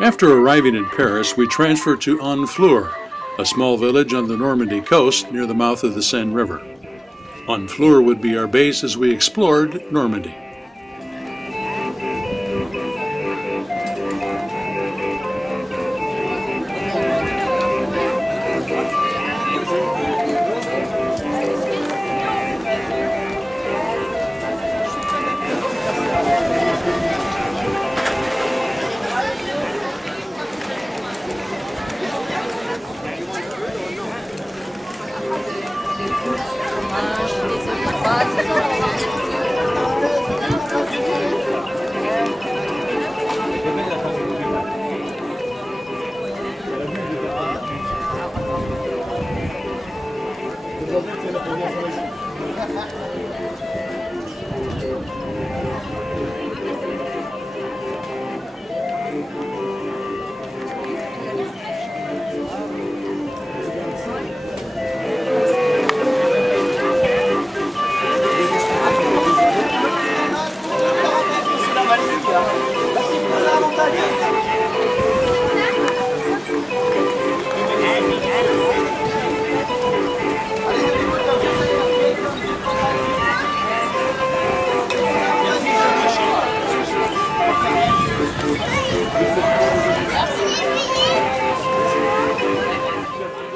After arriving in Paris, we transfer to Honfleur, a small village on the Normandy coast near the mouth of the Seine River. Honfleur would be our base as we explored Normandy.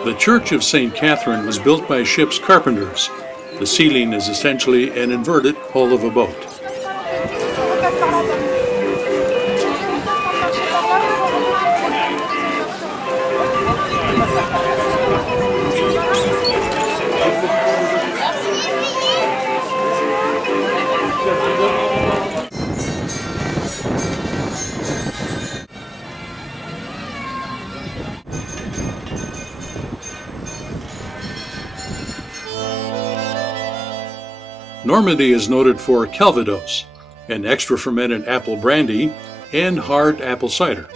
The Church of St. Catherine was built by ship's carpenters. The ceiling is essentially an inverted hull of a boat. Normandy is noted for Calvados, an extra fermented apple brandy, and hard apple cider.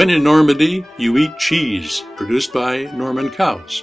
When in Normandy, you eat cheese produced by Norman cows.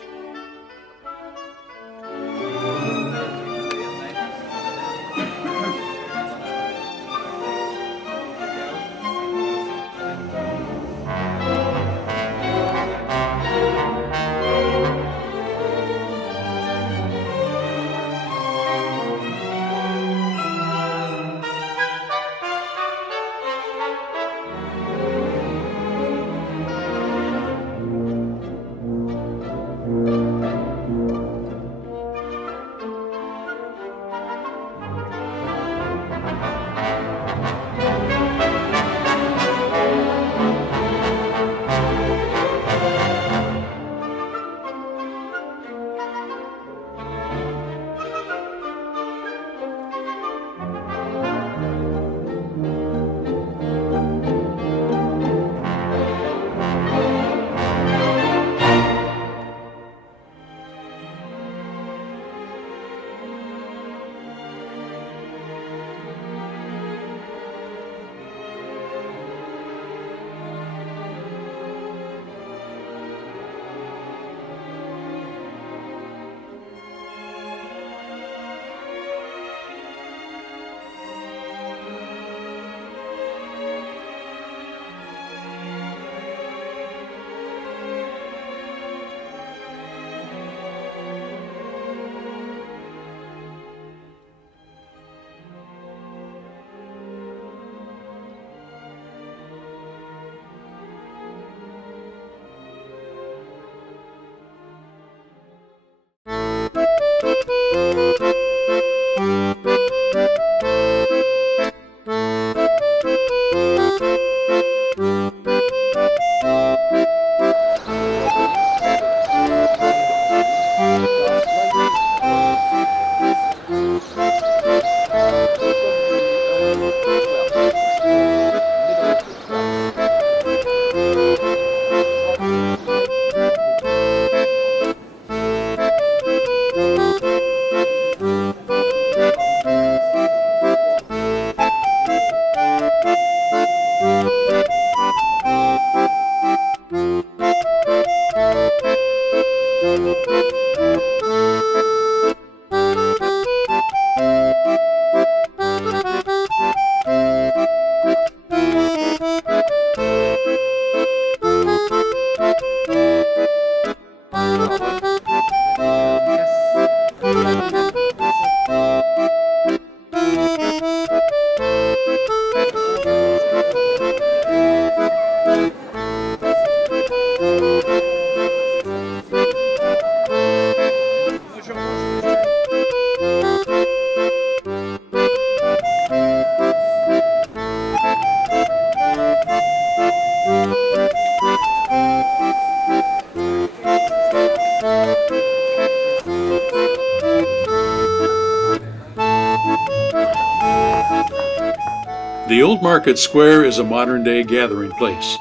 The old market square is a modern-day gathering place,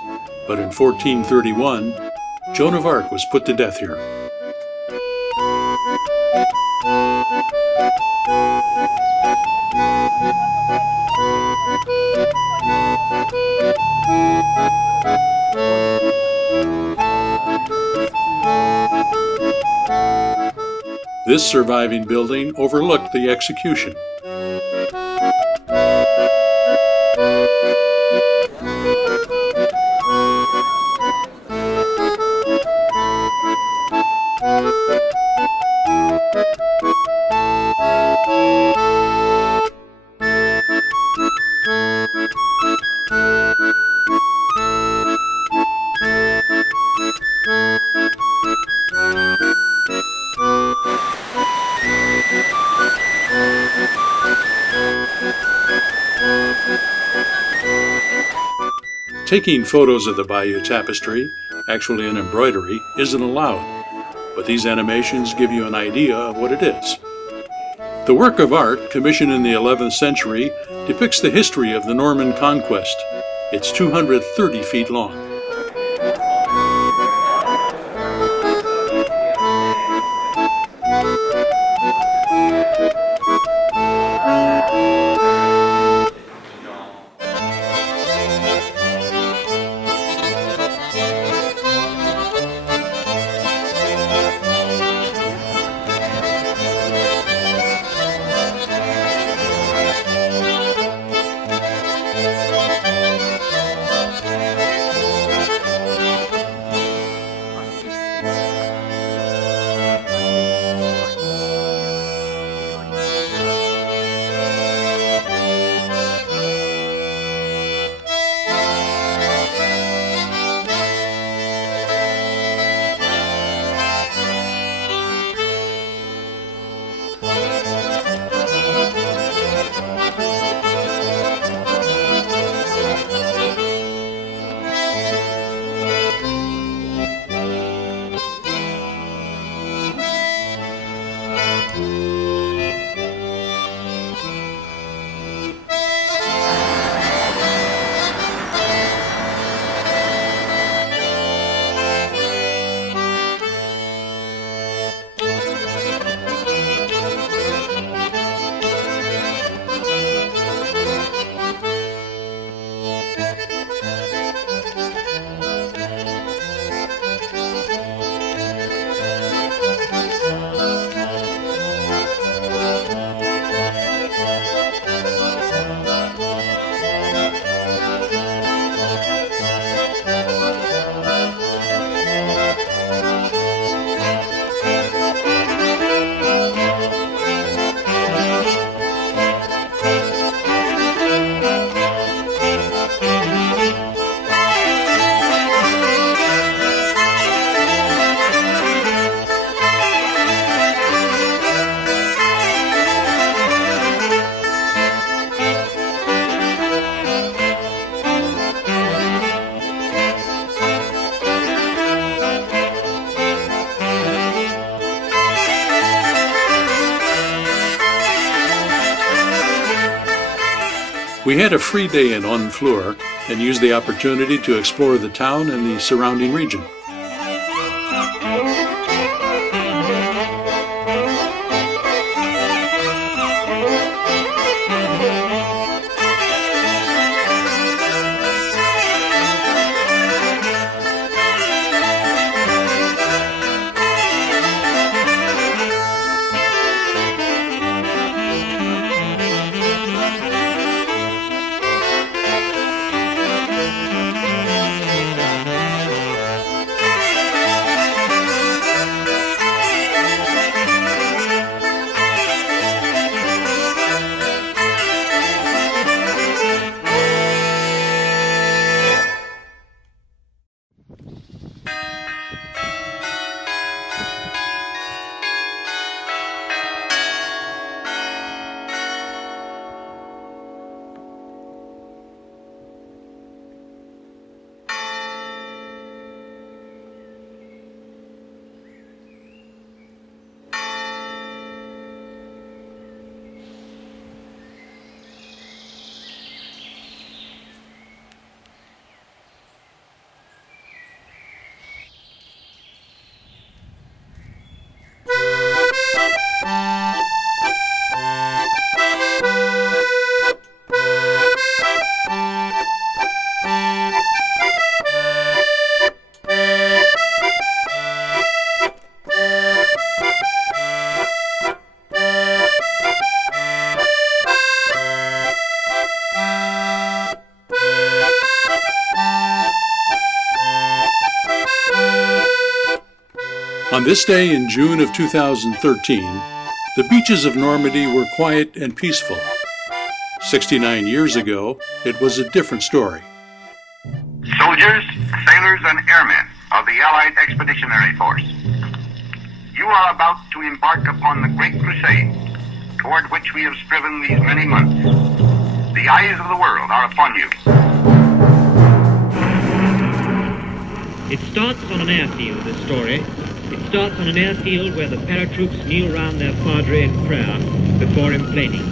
but in 1431, Joan of Arc was put to death here. This surviving building overlooked the execution. Taking photos of the Bayeux tapestry, actually an embroidery, isn't allowed, but these animations give you an idea of what it is. The work of art, commissioned in the 11th century, depicts the history of the Norman conquest. It's 230 feet long. We had a free day in Honfleur and used the opportunity to explore the town and the surrounding region. this day in June of 2013, the beaches of Normandy were quiet and peaceful. 69 years ago, it was a different story. Soldiers, sailors, and airmen of the Allied Expeditionary Force, you are about to embark upon the great crusade toward which we have striven these many months. The eyes of the world are upon you. It starts on an airfield, this story. It starts on an airfield where the paratroops kneel round their padre in prayer before him planing.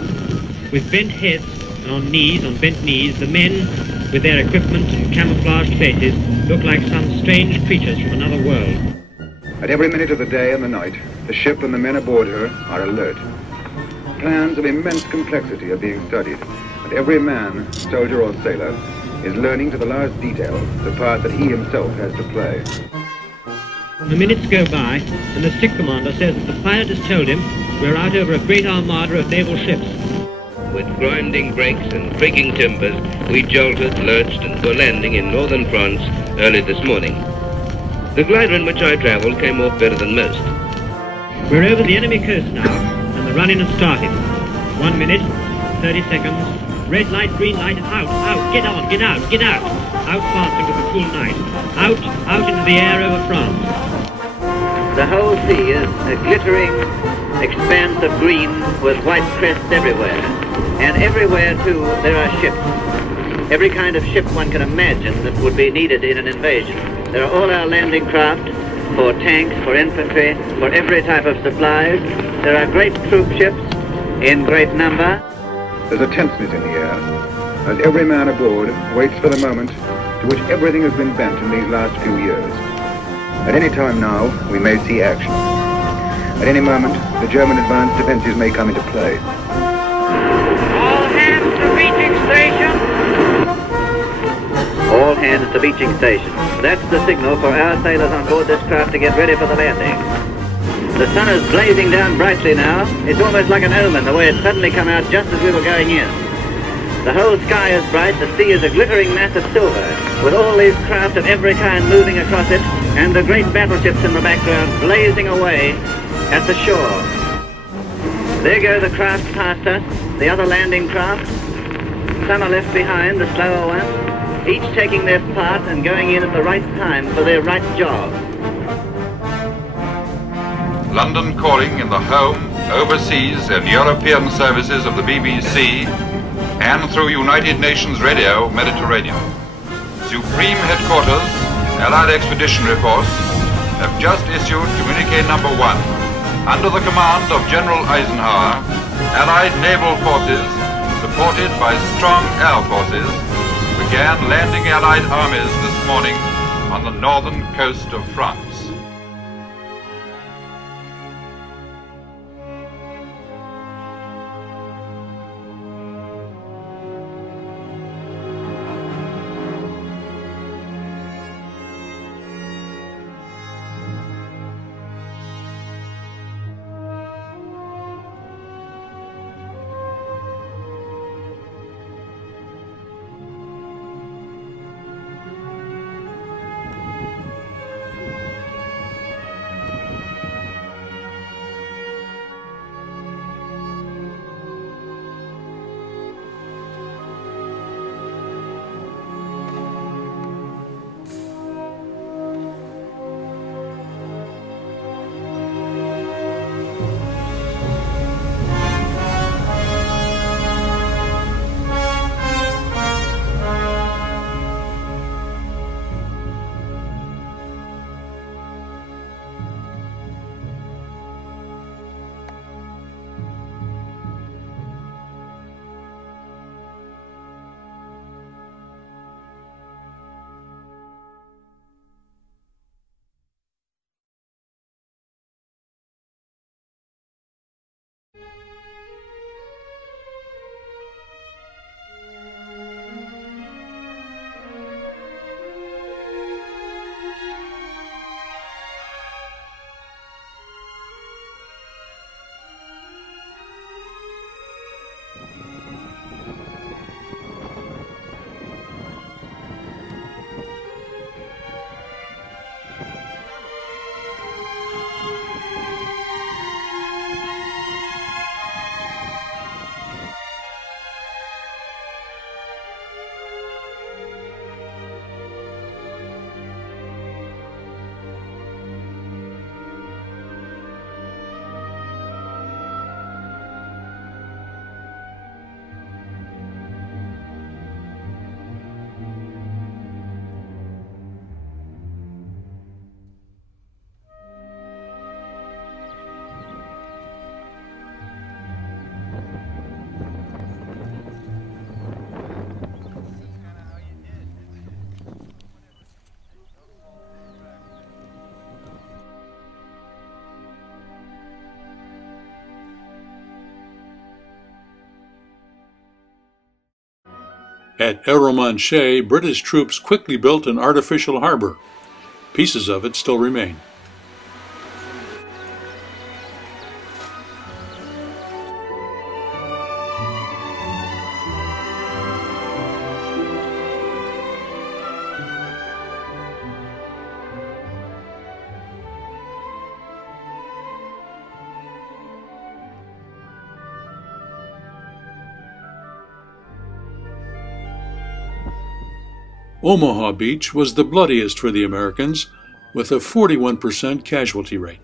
With bent heads and on bent knees, the men, with their equipment and camouflaged faces, look like some strange creatures from another world. At every minute of the day and the night, the ship and the men aboard her are alert. Plans of immense complexity are being studied, and every man, soldier or sailor, is learning to the last detail the part that he himself has to play. The minutes go by, and the stick commander says that the pilot has told him we're out over a great armada of naval ships. With grinding brakes and creaking timbers, we jolted, lurched, and were landing in northern France early this morning. The glider in which I travelled came off better than most. We're over the enemy coast now, and the run-in has started. 1 minute, 30 seconds, red light, green light, out, get on, get out, out fast into the cool night, out into the air over France. The whole sea is a glittering expanse of green with white crests everywhere. And everywhere, too, there are ships. Every kind of ship one can imagine that would be needed in an invasion. There are all our landing craft, for tanks, for infantry, for every type of supplies. There are great troop ships in great number. There's a tenseness in the air, as every man aboard waits for the moment to which everything has been bent in these last few years. At any time now, we may see action. At any moment, the German advanced defenses may come into play. All hands to beaching station! All hands to beaching station. That's the signal for our sailors on board this craft to get ready for the landing. The sun is blazing down brightly now. It's almost like an omen, the way it suddenly came out just as we were going in. The whole sky is bright, the sea is a glittering mass of silver, with all these craft of every kind moving across it, and the great battleships in the background blazing away at the shore. There go the craft past us, the other landing craft. Some are left behind, the slower ones, each taking their part and going in at the right time for their right job. London calling in the home, overseas and European services of the BBC and through United Nations Radio Mediterranean. Supreme Headquarters, Allied Expeditionary Force, have just issued communique number 1. Under the command of General Eisenhower, Allied naval forces, supported by strong air forces, began landing Allied armies this morning on the northern coast of France. At Arromanches, British troops quickly built an artificial harbor. Pieces of it still remain. Omaha Beach was the bloodiest for the Americans, with a 41% casualty rate.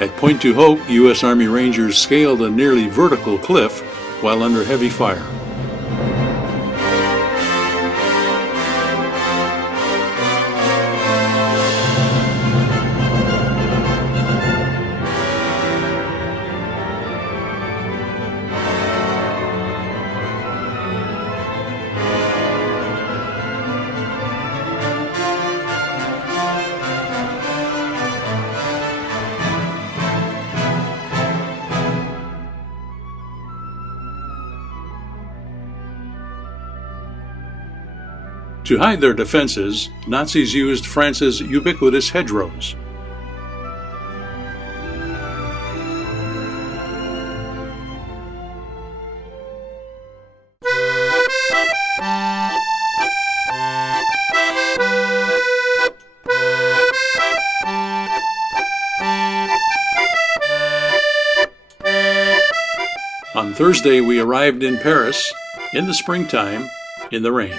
At Point du Hoc, U.S. Army Rangers scaled a nearly vertical cliff while under heavy fire. To hide their defenses, Nazis used France's ubiquitous hedgerows. On Thursday, we arrived in Paris in the springtime in the rain.